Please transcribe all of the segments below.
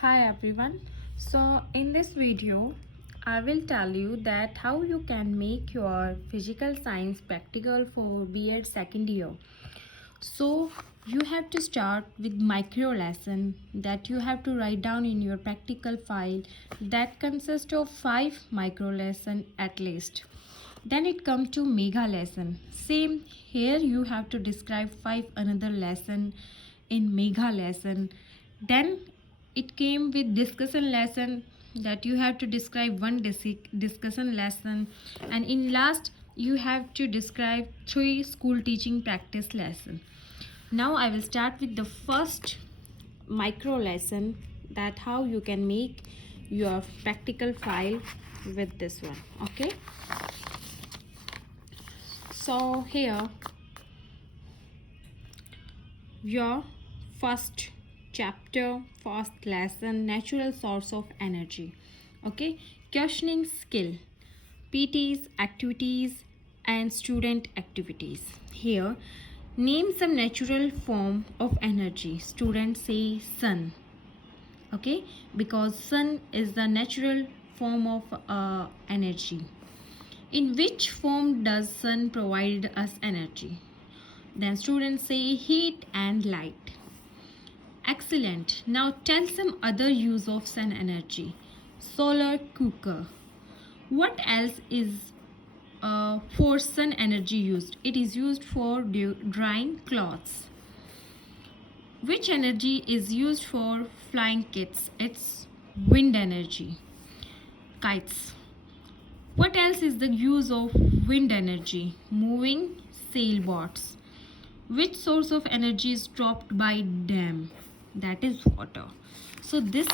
Hi everyone. So in this video I will tell you that how you can make your physical science practical for B.Ed second year. So you have to start with micro lesson that you have to write down in your practical file that consists of 5 micro lesson at least. Then it comes to mega lesson. Same here you have to describe 5 another lesson in mega lesson. Then it came with discussion lesson that you have to describe one discussion lesson, and in last you have to describe 3 school teaching practice lesson. Now I will start with the first micro lesson, that how you can make your practical file with this one. Okay, so here your first chapter, first lesson, natural source of energy. Okay, questioning skill, PTs, activities and student activities. Here name some natural form of energy. Students say sun. Okay, because sun is the natural form of energy. In which form does sun provide us energy? Then students say heat and light. Excellent. Now tell some other use of sun energy. Solar cooker. What else is for sun energy used? It is used for drying clothes. Which energy is used for flying kits? It's wind energy. Kites. What else is the use of wind energy? Moving sailboats. Which source of energy is dropped by dam? That is water. So this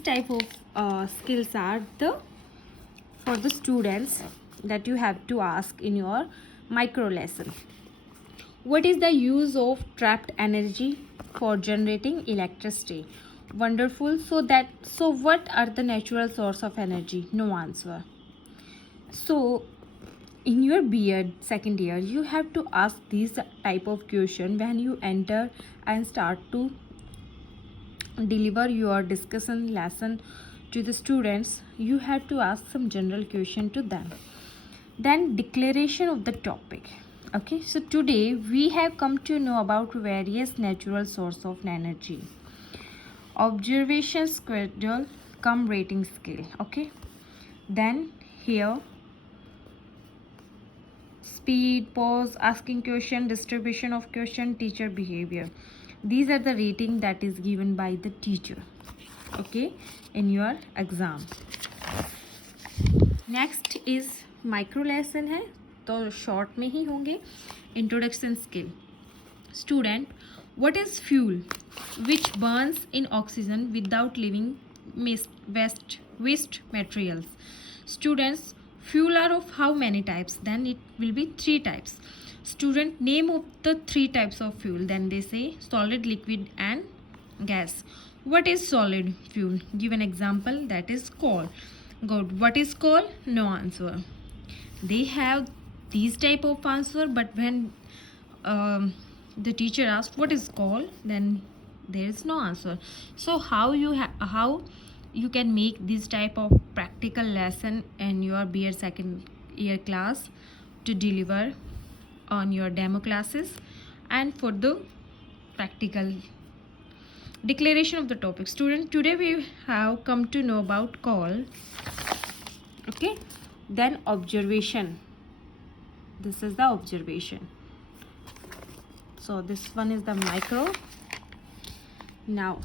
type of skills are the for the students that you have to ask in your micro lesson. What is the use of trapped energy? For generating electricity. Wonderful. So what are the natural source of energy? No answer. So in your B.Ed second year you have to ask these type of question when you enter and start to deliver your discussion lesson to the students. You have to ask some general question to them. Then declaration of the topic. Okay, so today we have come to know about various natural source of energy. Observation schedule come rating scale. Okay, then here speed, pause, asking question, distribution of question, teacher behavior. These are the rating that is given by the teacher, okay, in your exam. Next is micro lesson है तो short में ही होंगे. Introduction skill. Student, what is fuel which burns in oxygen without leaving waste materials? Students, fuel are of how many types? Then it will be 3 types. Student, name of the 3 types of fuel. Then they say solid, liquid and gas. What is solid fuel? Give an example. That is coal. Good. What is coal? No answer. They have these type of answer, but when the teacher asks what is coal, then there is no answer. So how you can make this type of practical lesson in your B.Ed second year class to deliver on your demo classes and for the practical declaration of the topic. Student, today we have come to know about coal. Okay, then observation. This is the observation. So this one is the micro. Now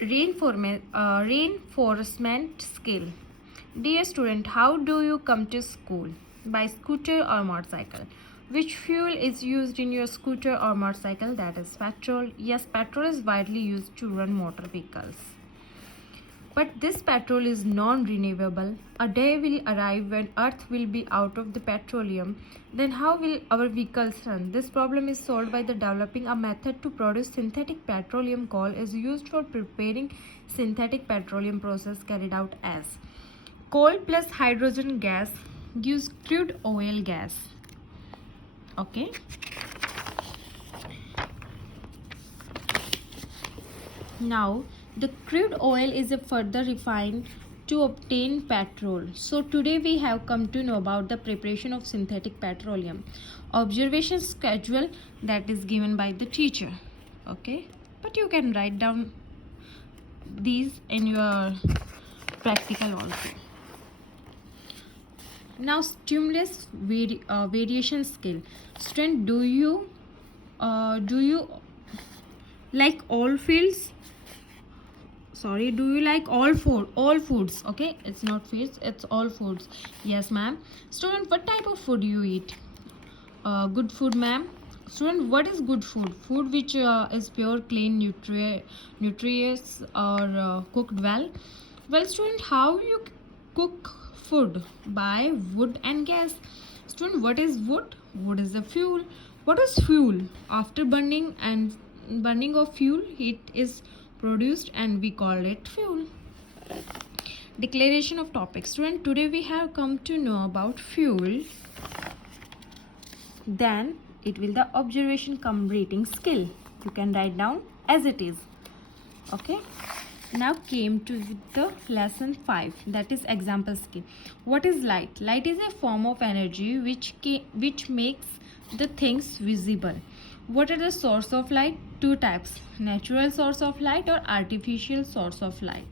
reinforcement skill. Dear student, how do you come to school? By scooter or motorcycle? Which fuel is used in your scooter or motorcycle? That is petrol. Yes, petrol is widely used to run motor vehicles. But this petrol is non-renewable. A day will arrive when Earth will be out of the petroleum. Then how will our vehicles run? This problem is solved by the developing a method to produce synthetic petroleum. Coal is used for preparing synthetic petroleum process carried out as coal plus hydrogen gas gives crude oil gas. Okay. Now, the crude oil is a further refined to obtain petrol. So today we have come to know about the preparation of synthetic petroleum. Observation schedule that is given by the teacher. Okay, but you can write down these in your practical also. Now, stimulus variation skill. Student, do you like all fields? Sorry, do you like all foods? Okay, it's not fields, it's all foods. Yes, ma'am. Student, what type of food you eat? Good food, ma'am. Student, what is good food? Food which is pure, clean, nutritious, or cooked well. Well, student, how you cook food? By wood and gas. Student, what is wood? Wood is the fuel. What is fuel? After burning of fuel, heat is produced and we call it fuel. Declaration of topic. Student, today we have come to know about fuel. Then it will the observation cum reading skill. You can write down as it is. Okay. Now came to the lesson 5, that is example skill. What is light? Light is a form of energy which makes the things visible. What are the source of light? Two types: natural source of light or artificial source of light.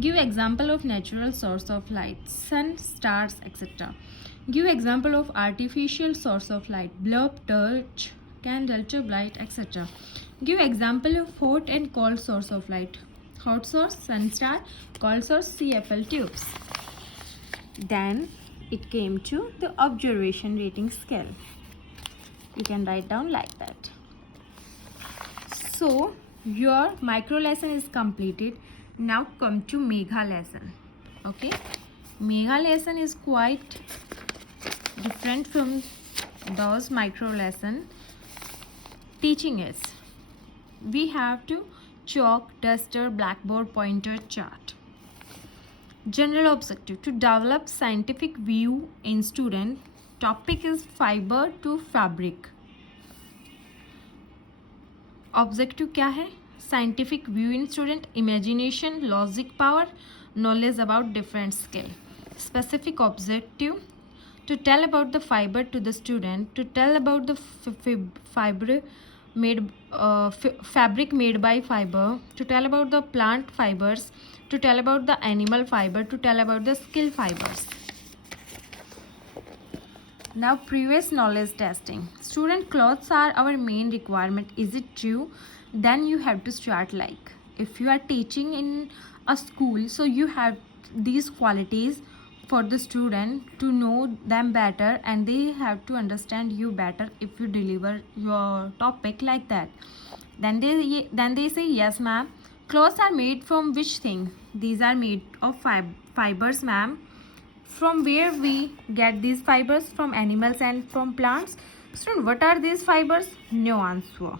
Give example of natural source of light: sun, stars, etc. Give example of artificial source of light: bulb, torch, candle, tube light, etc. Give example of hot and cold source of light: hot source, sun star; cold source, CFL tubes. Then it came to the observation rating scale. You can write down like that. So your micro lesson is completed. Now come to mega lesson. Okay, mega lesson is quite different from those micro lesson. Teaching is, we have to chalk, duster, blackboard, pointer, chart. General objective: to develop scientific view in student. Topic is fiber to fabric. Objective क्या है? Scientific view in student, imagination, logic power, knowledge about different skill. Specific objective: to tell about the fiber to the student, to tell about the fabric made by fiber, to tell about the plant fibers, to tell about the animal fiber, to tell about the skill fibers. Now previous knowledge testing. Student, clothes are our main requirement. Is it true? Then you have to start like, if you are teaching in a school, so you have these qualities for the student to know them better, and they have to understand you better if you deliver your topic like that. Then they say, yes ma'am. Clothes are made from which thing? These are made of fibers, ma'am. From where we get these fibers? From animals and from plants. Student, what are these fibers? No answer.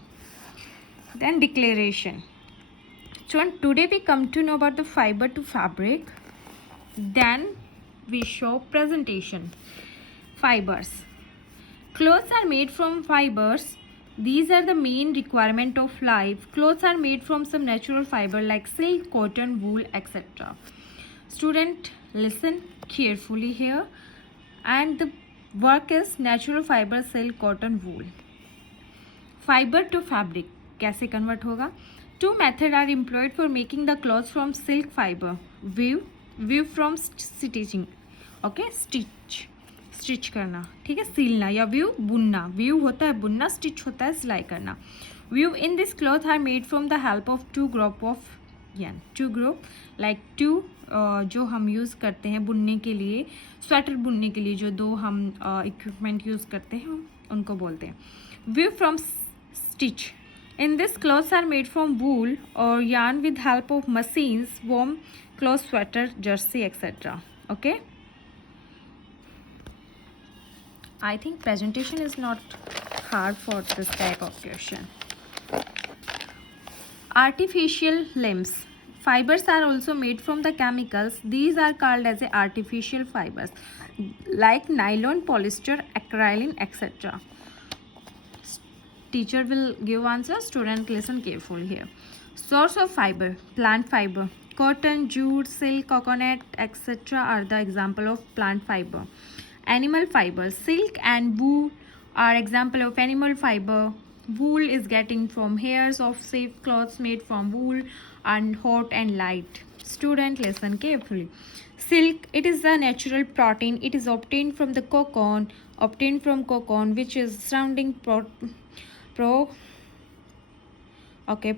Then declaration. Student, today we come to know about the fiber to fabric. Then we show presentation. Fibers. Clothes are made from fibers. These are the main requirement of life. Clothes are made from some natural fiber like silk, cotton, wool, etc. Student, listen carefully here. And the work is natural fiber, silk, cotton, wool. Fiber to fabric कैसे convert होगा? Two methods are employed for making the clothes from silk fiber. Weave from stitching. Okay, stitch करना, ठीक है, सिलना, या view बुनना. View होता है बुनना, स्टिच होता है सिलाई करना. View in this cloth are made from the help of two group like two जो हम यूज़ करते हैं बुनने के लिए, स्वेटर बुनने के लिए जो दो हम इक्विपमेंट यूज़ करते हैं उनको बोलते हैं. View from stitch. In this, clothes are made from wool or yarn with help of machines, warm clothes, sweater, jersey, etc. Okay. I think presentation is not hard for this type of question. Artificial limbs. Fibers are also made from the chemicals. These are called as artificial fibers like nylon, polyester, acrylic, etc. teacher will give answer. Student listen carefully here. Source of fiber: plant fiber. Cotton, jute, silk, coconut, etc. are the example of plant fiber. Animal fiber: silk and wool are example of animal fiber. Wool is getting from hairs of safe clothes made from wool and hot and light. Student listen carefully. Silk, it is a natural protein. It is obtained from the cocoon, which is surrounding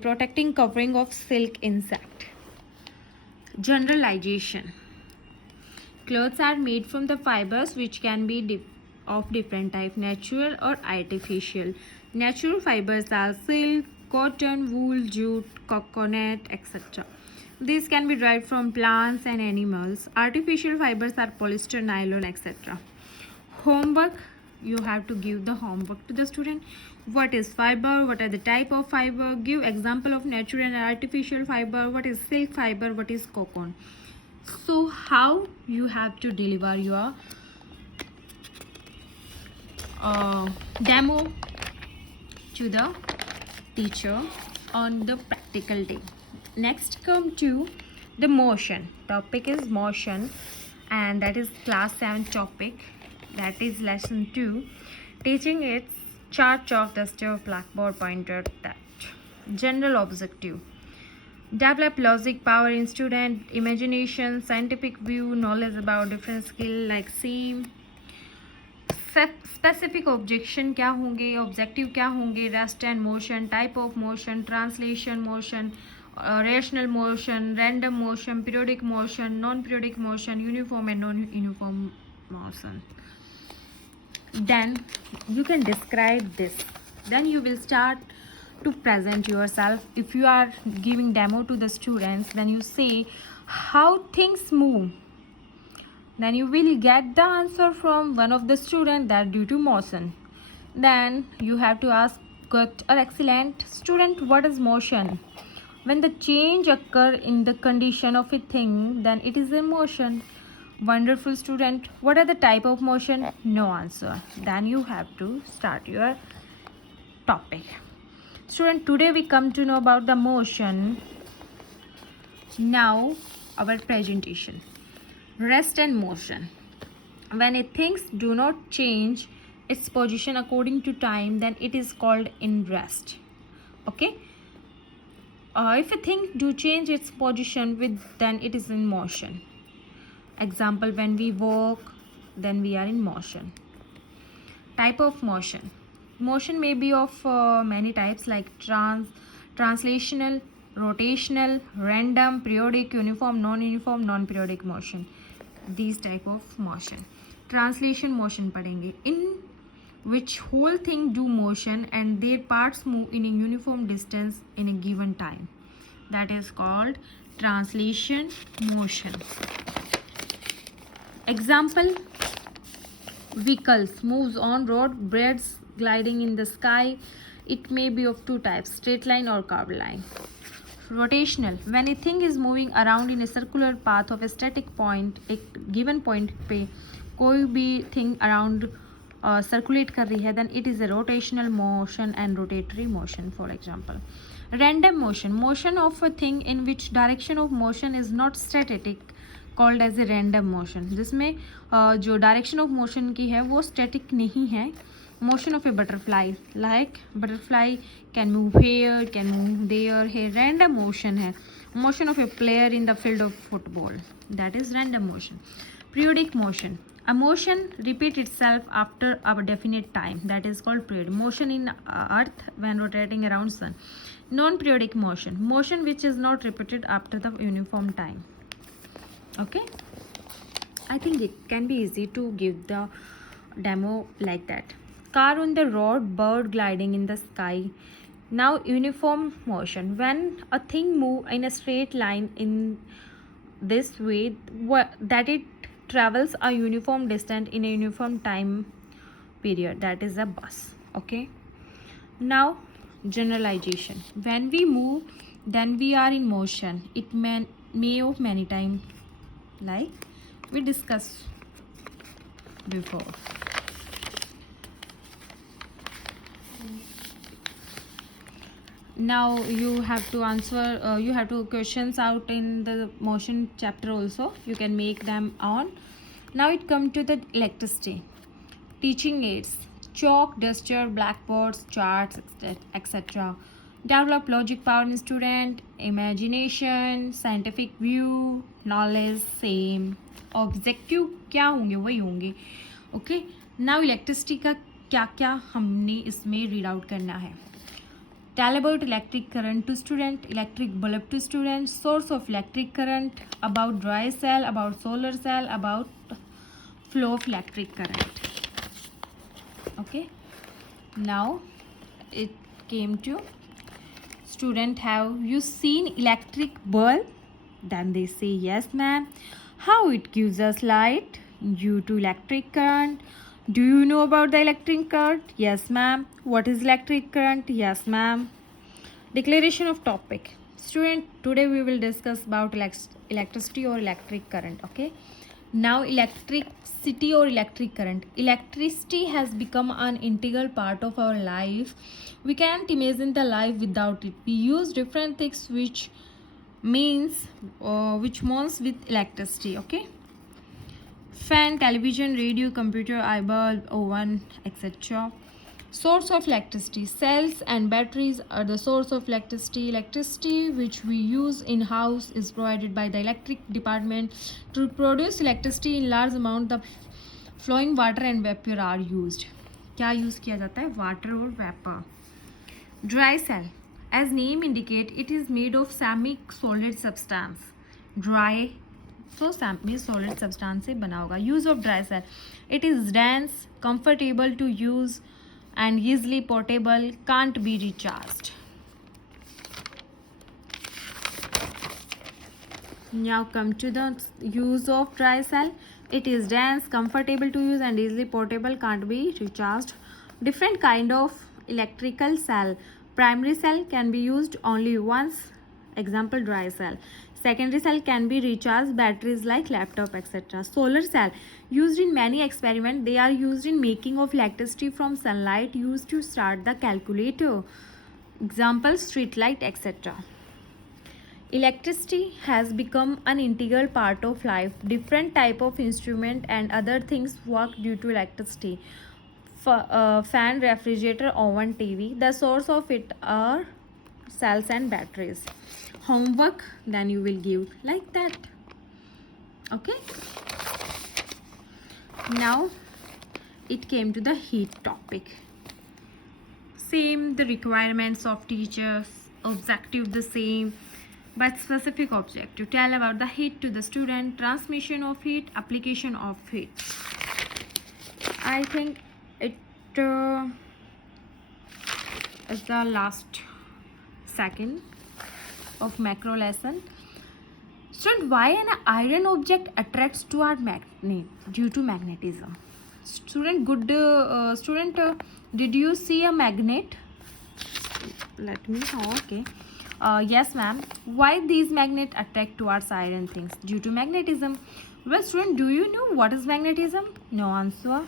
protecting covering of silk insect. Generalization: clothes are made from the fibers which can be of different type, natural or artificial. Natural fibers are silk, cotton, wool, jute, coconut, etc. These can be derived from plants and animals. Artificial fibers are polyester, nylon, etc. Homework: you have to give the homework to the student. What is fiber? What are the type of fiber? Give example of natural and artificial fiber. What is silk fiber? What is cocoon? So how you have to deliver your demo to the teacher on the practical day. Next come to the motion. Topic is motion, and that is class 7 topic. That is lesson 2. Teaching its chart, chalk, duster, blackboard, pointer, that. General objective: develop logic power in student, imagination, scientific view, knowledge about different skill like see. Specific objection क्या होंगे, objective क्या होंगे, rest and motion, type of motion, translation motion, rational motion, random motion, periodic motion, non periodic motion, uniform and non uniform motion. Then you can describe this. Then you will start to present yourself. If you are giving demo to the students, then you say how things move. Then you will get the answer from one of the student that due to motion. Then you have to ask good or excellent student, what is motion? When the change occur in the condition of a thing, then it is a motion. Wonderful student, what are the type of motion? No answer. Then you have to start your topic. Student, today we come to know about the motion. Now our presentation. Rest and motion. When a things do not change its position according to time, then it is called in rest. Okay. If a thing do change its position then it is in motion. Example, when we walk, then we are in motion. Type of motion. Motion may be of many types like translational, rotational, random, periodic, uniform, non-uniform, non-periodic motion. These type of motion. Translation motion padenge, in which whole thing do motion and their parts move in a uniform distance in a given time. That is called translation motion. Example, vehicles moves on road, birds gliding in the sky. It may be of two types, straight line or curved line. Rotational, when a thing is moving around in a circular path of a static point, एक given point पे कोई भी thing around circulate कर रही है, then it is a rotational motion and rotatory motion. For example, random motion, motion of a thing in which direction of motion is not static, called as a random motion. जिसमें जो direction of motion की है वो static नहीं है. Motion of a butterfly, like butterfly can move here, can move there. Here random motion है. Motion of a player in the field of football, that is random motion. Periodic motion, a motion repeat itself after a definite time, that is called period. Motion in earth when rotating around sun. Non-periodic motion, motion which is not repeated after the uniform time. Okay, I think it can be easy to give the demo like that. Car on the road, bird gliding in the sky. Now uniform motion, when a thing move in a straight line in this way that it travels a uniform distance in a uniform time period, that is a bus. Okay, now generalization, when we move then we are in motion. It may of many times, like we discussed before. Now you have to answer, you have to questions out in the motion chapter also. You can make them on. Now it come to the electricity. Teaching aids, chalk, duster, blackboards, charts, etc. Develop logic power in student, imagination, scientific view, knowledge, same. Objective क्या होंगे वही होंगे. Okay, now electricity का क्या क्या हमने इसमें read out करना है. Tell about electric current to student, electric bulb to student, source of electric current, about dry cell, about solar cell, about flow of electric current. Okay, now it came to student, have you seen electric bulb? Then they say yes ma'am. How it gives us light? Due to electric current. Do you know about the electric current? Yes ma'am. What is electric current? Yes ma'am. Declaration of topic. Student, today we will discuss about electricity or electric current. Okay, now electricity or electric current. Electricity has become an integral part of our life. We can't imagine the life without it. We use different things which means with electricity. Okay, fan, television, radio, computer, eye bulb, oven, etc. Source of electricity. Cells and batteries are the source of electricity. Electricity which we use in house is provided by the electric department. To produce electricity in large amount, the flowing water and vapor are used. क्या use किया जाता है? Water और vapour. Dry cell. As name indicate, it is made of semi-solid substance. Dry, so semi-solid substance से बना होगा. Use of dry cell. It is dense, comfortable to use, and easily portable, can't be recharged. Now come to the use of dry cell. It is dense, comfortable to use, and easily portable, can't be recharged. Different kind of electrical cell. Primary cell can be used only once, example dry cell. Secondary cell can be recharged, batteries like laptop, etc. Solar cell used in many experiments. They are used in making of electricity from sunlight, used to start the calculator, example street light, etc. Electricity has become an integral part of life. Different type of instrument and other things work due to electricity. Fan, refrigerator, oven, TV. The source of it are cells and batteries. Homework then you will give like that. Okay, now it came to the heat topic. Same, the requirements of teachers, objective the same, but specific objective. Tell about the heat to the student, transmission of heat, application of heat. I think it is the last second of macro lesson. Student, why an iron object attracts to our magnet? Due to magnetism. Student, did you see a magnet? Let me know. Okay. Yes ma'am. Why these magnets attract towards iron things? Due to magnetism. Well student, do you know what is magnetism? No answer.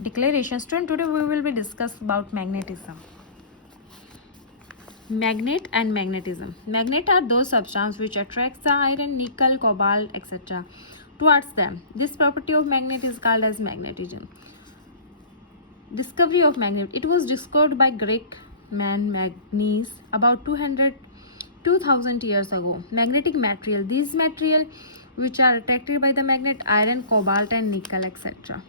Declaration. Student, today we will be discuss about magnetism. Magnet and magnetism. Magnet are those substances which attracts the iron, nickel, cobalt, etc. towards them. This property of magnet is called as magnetism. Discovery of magnet. It was discovered by Greek man Magnus about 2000 years ago. Magnetic material. These material which are attracted by the magnet, iron, cobalt and nickel, etc.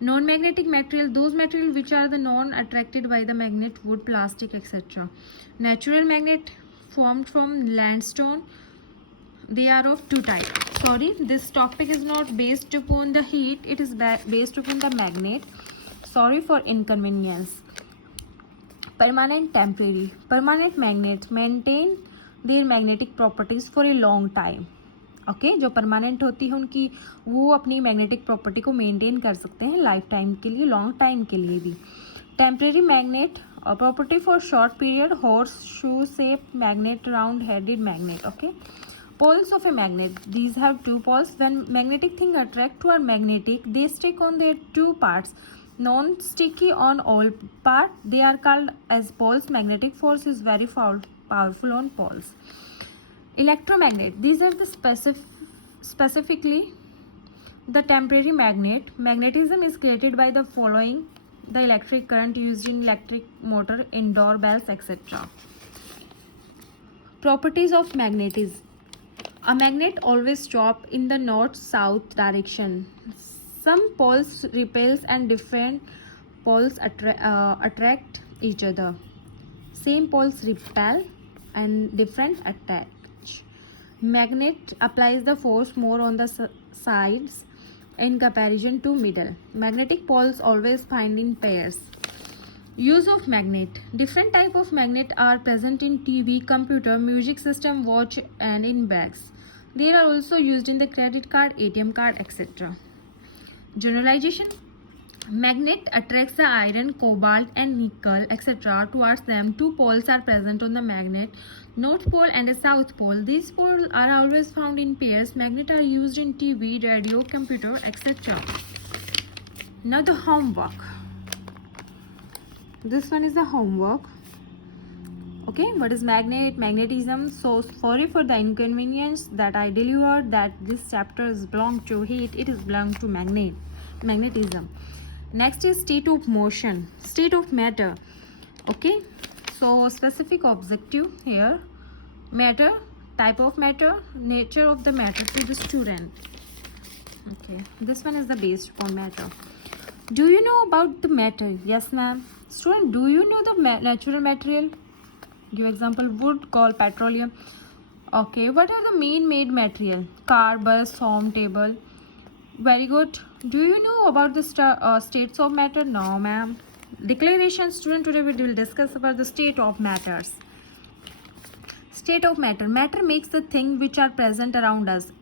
Non-magnetic material, those material which are the non-attracted by the magnet, wood, plastic, etc. Natural magnet formed from limestone. They are of two types. Sorry, this topic is not based upon the heat. It is based upon the magnet. Sorry for inconvenience. Permanent, temporary. Permanent magnets maintain their magnetic properties for a long time. Okay जो permanent होती है उनकी वो अपनी magnetic property को maintain कर सकते हैं लाइफ टाइम के लिए, लॉन्ग टाइम के लिए भी. Temporary magnet property for short period, horse shoe shape magnet, round headed magnet. Okay, poles of a magnet. These have two poles. When magnetic thing attract to are magnetic, they stick on their two parts. non-sticky on all part. They are called as poles. Magnetic force is very powerful on poles. Electromagnet. These are the specifically the temporary magnet. Magnetism is created by the following: the electric current used in electric motor, indoor bells, etc. Properties of magnetism. A magnet always drop in the north-south direction. Some poles repels and different poles attract each other. Same poles repel and different attach. Magnet applies the force more on the sides in comparison to middle. Magnetic poles always find in pairs. Use of magnet. Different type of magnet are present in TV, computer, music system, watch and in bags. They are also used in the credit card, ATM card, etc. Generalization. Magnet attracts the iron, cobalt and nickel, etc. towards them. Two poles are present on the magnet, north pole and a south pole. These poles are always found in pairs. Magnets are used in TV, radio, computer, etc. Now the homework. This one is the homework. Okay, what is magnetism? So sorry for the inconvenience that I delivered, that this chapter is belong to heat, it is belong to magnetism. Next is state of motion, state of matter. Okay, so specific objective here: matter, type of matter, nature of the matter to the student. Okay, this one is the base for matter. Do you know about the matter? Yes, ma'am. Student, do you know the natural material? Give example: wood, coal, petroleum. Okay, what are the main made material? Car, bus, home, table. Very good. Do you know about the states of matter? No, ma'am. Declaration. Student, today we will discuss about the state of matters. State of matter. Matter makes the things which are present around us.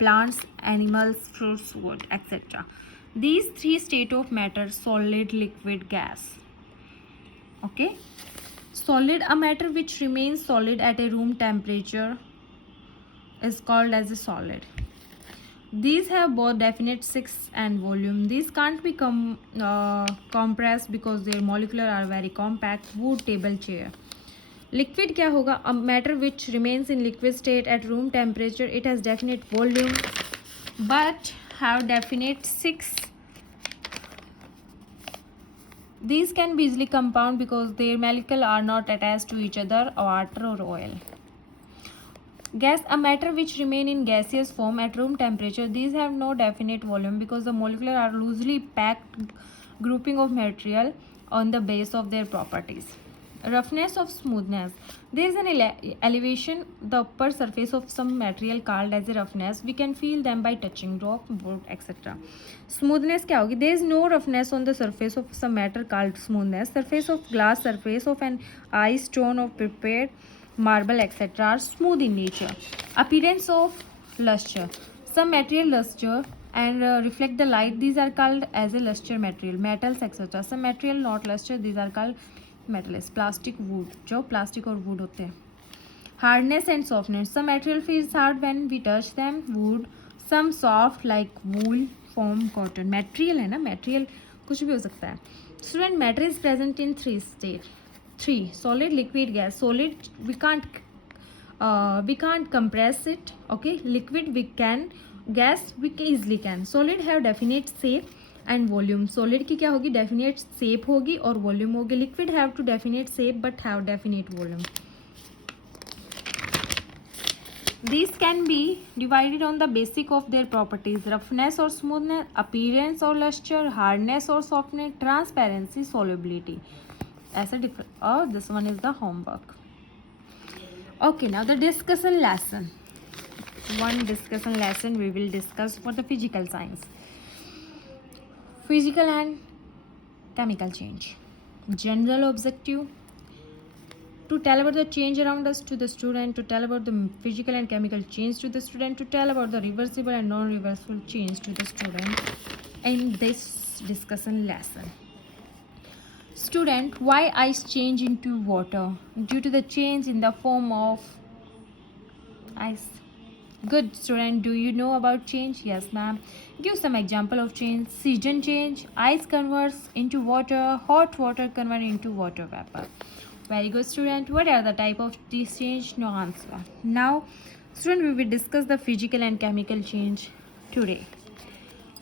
Plants, animals, fruits, wood, etc. These three state of matter: solid, liquid, gas. Okay. Solid, a matter which remains solid at a room temperature, is called as a solid. These have both definite size and volume. These can't be compressed because their molecular are very compact. Wood, table, chair. Liquid क्या होगा? A matter which remains in liquid state at room temperature. It has definite volume but have definite size. These can be easily compound because their molecules are not attached to each other, water or oil. Gas, a matter which remain in gaseous form at room temperature. These have no definite volume because the molecules are loosely packed grouping of material on the base of their properties. Roughness of smoothness. There is an elevation the upper surface of some material called as a roughness. We can feel them by touching rock, wood, etc. Smoothness क्या होगी? There is no roughness on the surface of some matter called smoothness. Surface of glass, surface of an ice, stone of prepared marble, etc. are smooth in nature. Appearance of luster. Some material luster and reflect the light. These are called as a luster material. Metals, etc. Some material not luster. These are called metals. Plastic, wood. जो plastic और wood होते हैं. Hardness and softness. Some material feels hard when we touch them. Wood. Some soft like wool, foam, cotton. Material है ना, material कुछ भी हो सकता है. Student, matter is present in three states. 3. Solid, liquid, gas. Solid, we can't compress it. Okay, liquid we can, gas we easily can. Solid have definite shape and volume. Solid की क्या होगी? Definite shape होगी और volume होगी. Liquid have to definite shape but have definite volume. These can be divided on the basis of their properties: roughness or smoothness, appearance or luster, hardness or softness, transparency, solubility. ऐसा different. Oh, this one is the homework. Okay, now the discussion lesson. One discussion lesson we will discuss for the physical science. Physical and chemical change. General objective: to tell about the change around us to the student, to tell about the physical and chemical change to the student, to tell about the reversible and non-reversible change to the student in this discussion lesson. Student, why ice change into water? Due to the change in the form of ice. Good student. Do you know about change? Yes, ma'am. Give some example of change. Season change. Ice converts into water. Hot water convert into water vapor. Very good, student. What are the type of this change? No answer. Now, student, we will discuss the physical and chemical change today.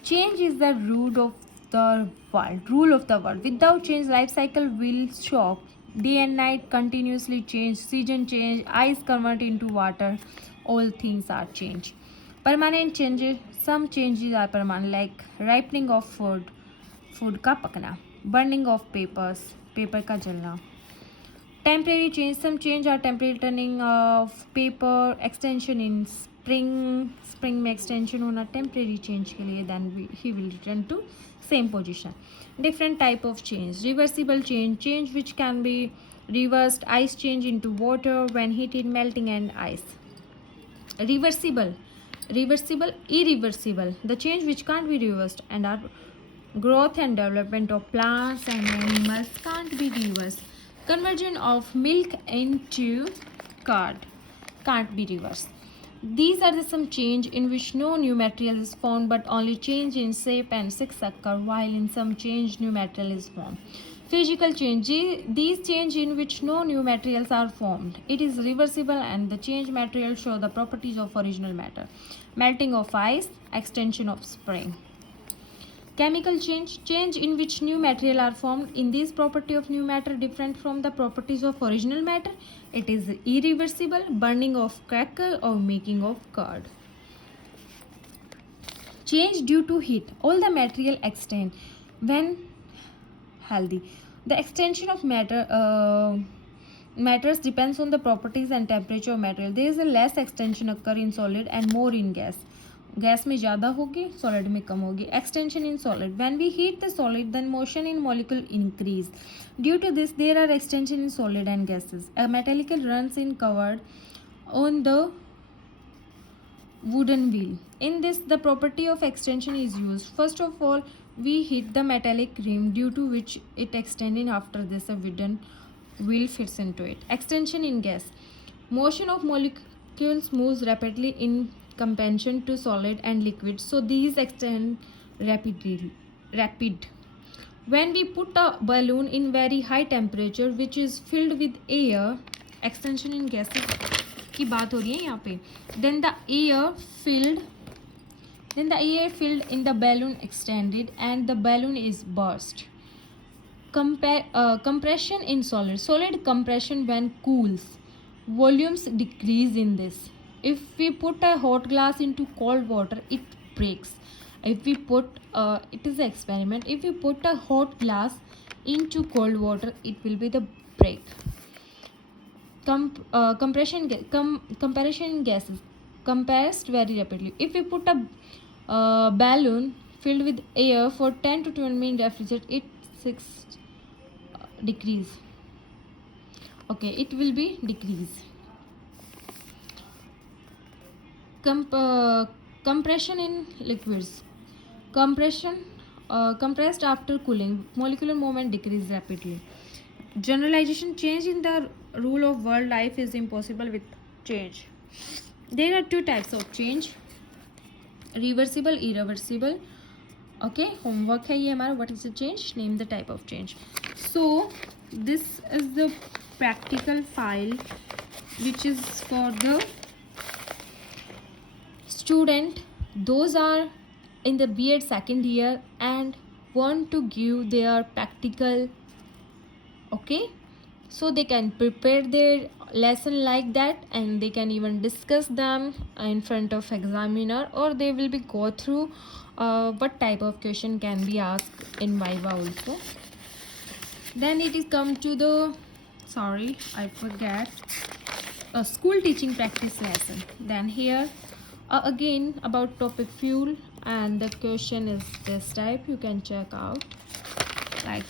Change is the root of the world. Rule of the world. Without change, life cycle will stop. Day and night continuously change. Season change. Ice convert into water. All things are change. Permanent changes. Some changes are permanent, like ripening of food, food का पकना, burning of papers, paper का जलना. Temporary change. Some change are temporary, turning of paper, extension in spring में extension होना temporary change के लिए, then he will return to same position. Different type of change. Reversible change which can be reversed. Ice change into water when heated, melting and ice. Reversible, irreversible, the change which can't be reversed, and our growth and development of plants and animals can't be reversed. Conversion of milk into curd can't be reversed. These are some change in which no new material is formed, but only change in shape and sex occur, while in some change new material is formed. Physical change. These change in which no new materials are formed. It is reversible and the change material show the properties of original matter. Melting of ice, extension of spring. Chemical change in which new material are formed. In this property of new matter different from the properties of original matter. It is irreversible, burning of cracker or making of curd. Change due to heat. All the material extend when healthy. The extension of matters depends on the properties and temperature of material. There is a less extension occur in solid and more in gas. Gas में ज़्यादा होगी, solid में कम होगी. Extension in solid. When we heat the solid, then motion in molecule increase. Due to this, there are extension in solid and gases. A metallic runs in covered on the wooden wheel. In this, the property of extension is used. First of all, we heat the metallic rim, due to which it extending. After this, a wooden wheel fits into it. Extension in gas. Motion of molecules moves rapidly in comparison to solid and liquid, so these extend rapid. When we put a balloon in very high temperature which is filled with air, extension in gases की बात हो रही है यहाँ पे, then the air filled in the balloon extended and the balloon is burst. Compression in solid compression when cools, volumes decrease in this. If we put a hot glass into cold water, it breaks. If we put it is an experiment, if we put a hot glass into cold water, it will be the break. Compression gases compressed very rapidly. If we put a balloon filled with air for 10 to 20 minutes refrigerate, it 6 degrees. Okay, it will be decrease. Compression in liquids. Compressed after cooling, molecular movement decrease rapidly. Generalization. Change in the rule of world life is impossible with change. There are two types of change, reversible, irreversible. Okay, homework है ये हमारा. What is the change? Name the type of change. So this is the practical file which is for the student. Those are in the B.Ed second year and want to give their practical. Okay, so they can prepare their lesson like that and they can even discuss them in front of examiner, or they will be go through what type of question can be asked in Viva also. Then it is come to the, sorry I forget, a school teaching practice lesson. Then here again about topic fuel, and the question is this type. You can check out, like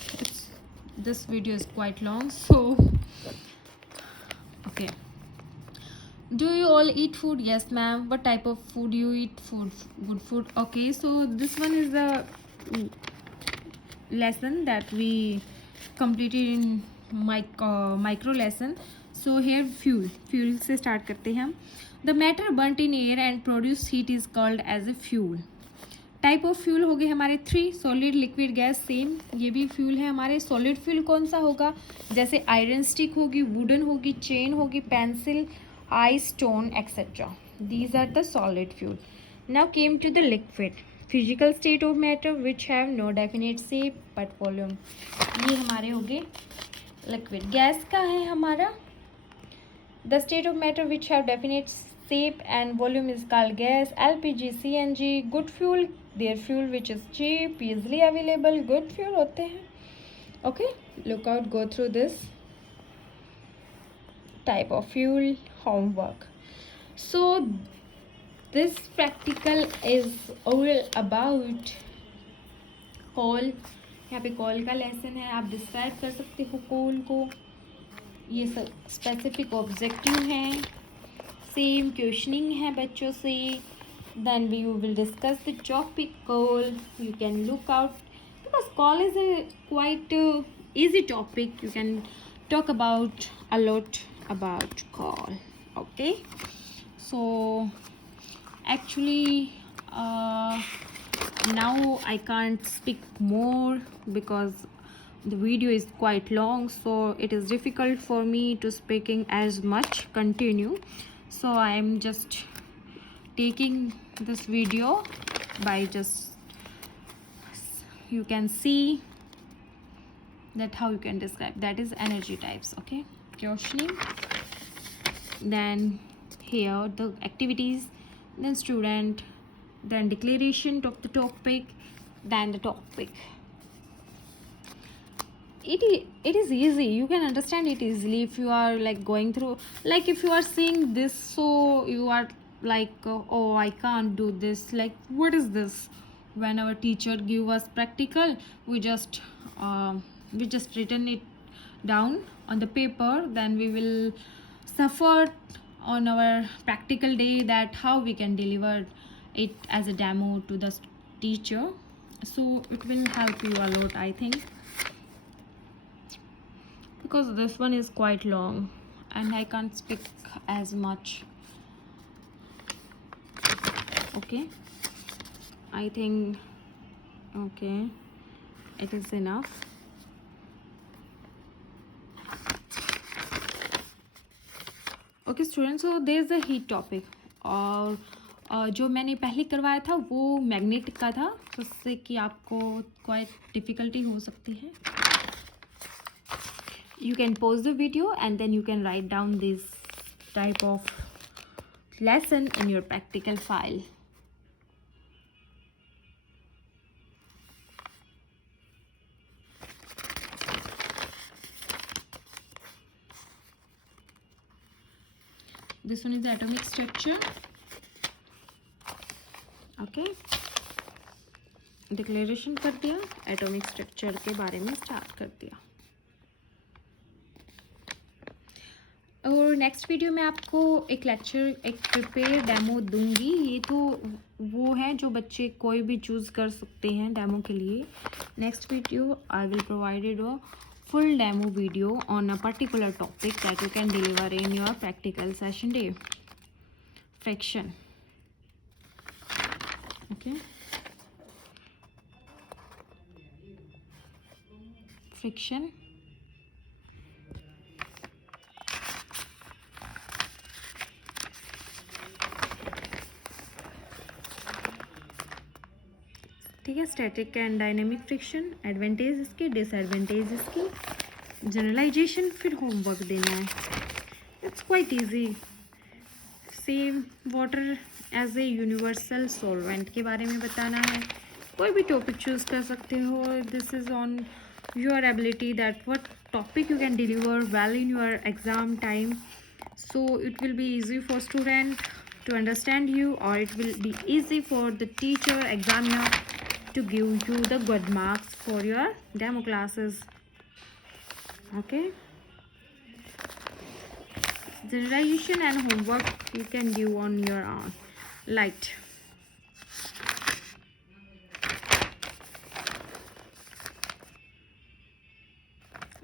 this video is quite long, so okay. Do you all eat food? Yes ma'am. What type of food you eat? Good food. Okay, so this one is the lesson that we completed in micro lesson. So here fuel से start करते हैं हम. The matter burnt in air and produce heat is called as a fuel. Type of fuel हो गए हमारे 3. Solid, liquid, gas. Same ये भी fuel है हमारे. सॉलिड फ्यूल कौन सा होगा? जैसे आयरन स्टिक होगी, वुडन होगी, चेन होगी, पेंसिल, आई, stone etcetera. These are the solid fuel. Now came to the liquid. Physical state of matter which have no definite shape but volume. ये हमारे हो गए लिक्विड. गैस का है हमारा the state of matter which have definite shape and volume is called gas. LPG, CNG, good fuel, their fuel which is cheap, easily available, good fuel होते हैं. Okay, look out, go through this type of fuel homework. So this practical is all about coal. यहाँ पे coal का lesson है. आप describe कर सकते हो coal को. ये सब specific objective हैं. सेम क्वेश्चनिंग है बच्चों से. Then we will discuss the topic coal. You can look out because coal is a quite easy topic. You can talk about a lot about coal. Okay, so actually now I can't speak more because the video is quite long, so it is difficult for me to speaking as much continue. So I am just taking this video by just you can see that how you can describe. That is energy types. Okay, questioning, then here the activities, then student, then declaration of the topic, then the topic. It is easy. You can understand it easily if you are like going through, like if you are seeing this, so you are like oh, I can't do this. Like what is this? When our teacher give us practical, we just written it down on the paper. Then we will suffer on our practical day that how we can deliver it as a demo to the teacher. So it will help you a lot, I think, because this one is quite long and I can't speak as much. Okay, I think okay, it is enough. Okay students, so there is a heat topic. और जो मैंने पहले करवाया था वो magnet का था, जिससे कि आपको क्वाइट डिफ़िकल्टी हो सकती है. You can pause the video and then you can write down this type of lesson in your practical file. This one is the atomic structure. Okay, declaration कर दिया, एटॉमिक स्ट्रक्चर के बारे में start कर दिया. और नेक्स्ट वीडियो में आपको एक लेक्चर, एक प्रिपेयर डेमो दूंगी. ये तो वो है जो बच्चे कोई भी चूज़ कर सकते हैं डेमो के लिए. Next video I will provided a full demo video on a particular topic that you can deliver in your practical session day. Fraction. Okay, friction, ठीक है. Static and dynamic friction, advantage इसके, disadvantage इसकी, generalization, फिर homework देना है. It's quite easy. Same water as a universal solvent के बारे में बताना है. कोई भी टॉपिक चूज़ कर सकते हो. This is on your ability that what topic you can deliver well in your exam time, so it will be easy for student to understand you, or it will be easy for the teacher, examiner to give you the good marks for your demo classes. Okay, generalization and homework you can do on your own. Light.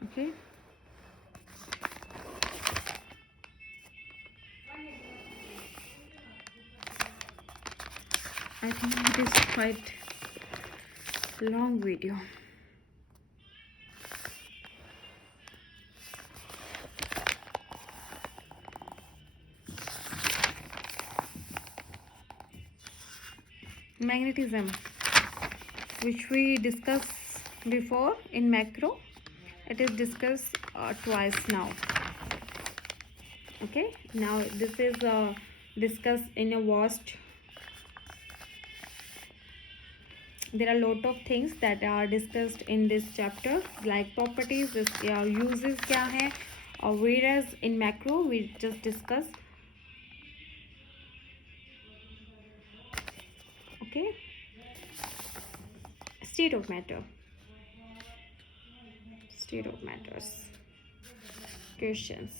Okay, I think it is quite long video. Magnetism, which we discussed before in macro, it is discussed twice now. Okay, now this is discussed in a vast. There are a lot of things that are discussed in this chapter, like properties, this uses क्या है, whereas in macro we just discuss. Okay, state of matters. Questions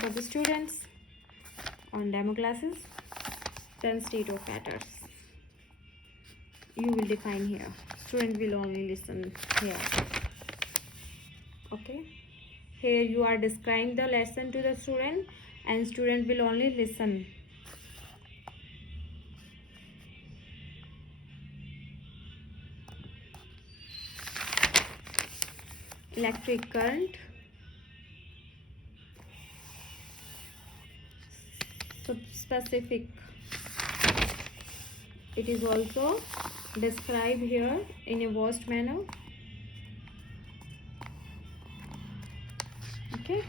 for the students on demo classes. Then state of matters you will define here. Student will only listen here. Okay, here you are describing the lesson to the student and student will only listen. Electric current, specific, it is also described here in a vast manner. Okay,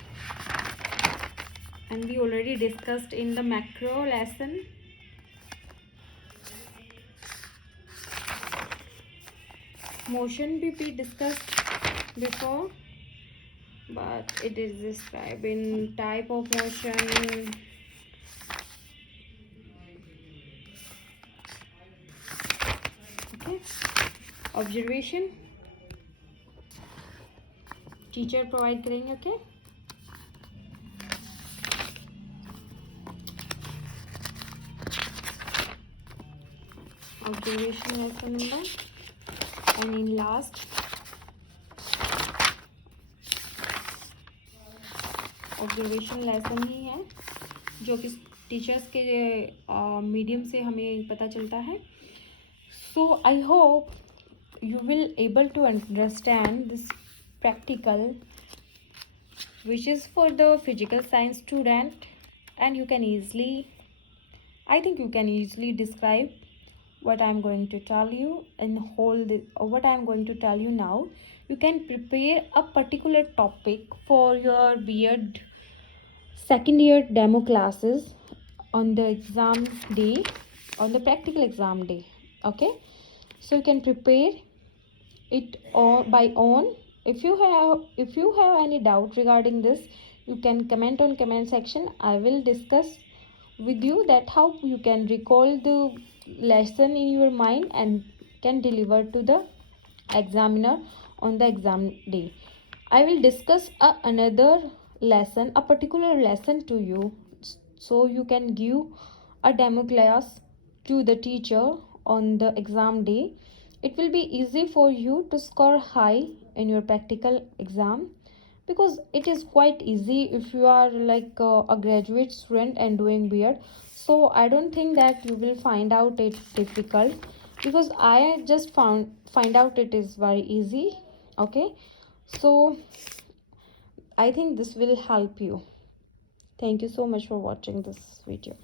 and we already discussed in the macro lesson. Motion we discussed before, but it is described in type of motion. Okay, observation teacher provide करेंगे. Okay, observation lesson number and in last observation lesson ही है जो कि teachers के medium से हमें पता चलता है. So I hope you will able to understand this practical, which is for the physical science student, and you can easily, I think you can easily describe what I am going to tell you and what I am going to tell you now. You can prepare a particular topic for your B.Ed second year demo classes on the exam day, on the practical exam day. Okay, so you can prepare it all by own. If you have any doubt regarding this, you can comment on comment section. I will discuss with you that how you can recall the lesson in your mind and can deliver to the examiner on the exam day. I will discuss another lesson, a particular lesson to you, so you can give a demo class to the teacher on the exam day. It will be easy for you to score high in your practical exam, because it is quite easy if you are like a graduate student and doing B.Ed. So I don't think that you will find out it difficult, because I just find out it is very easy. Okay, so I think this will help you. Thank you so much for watching this video.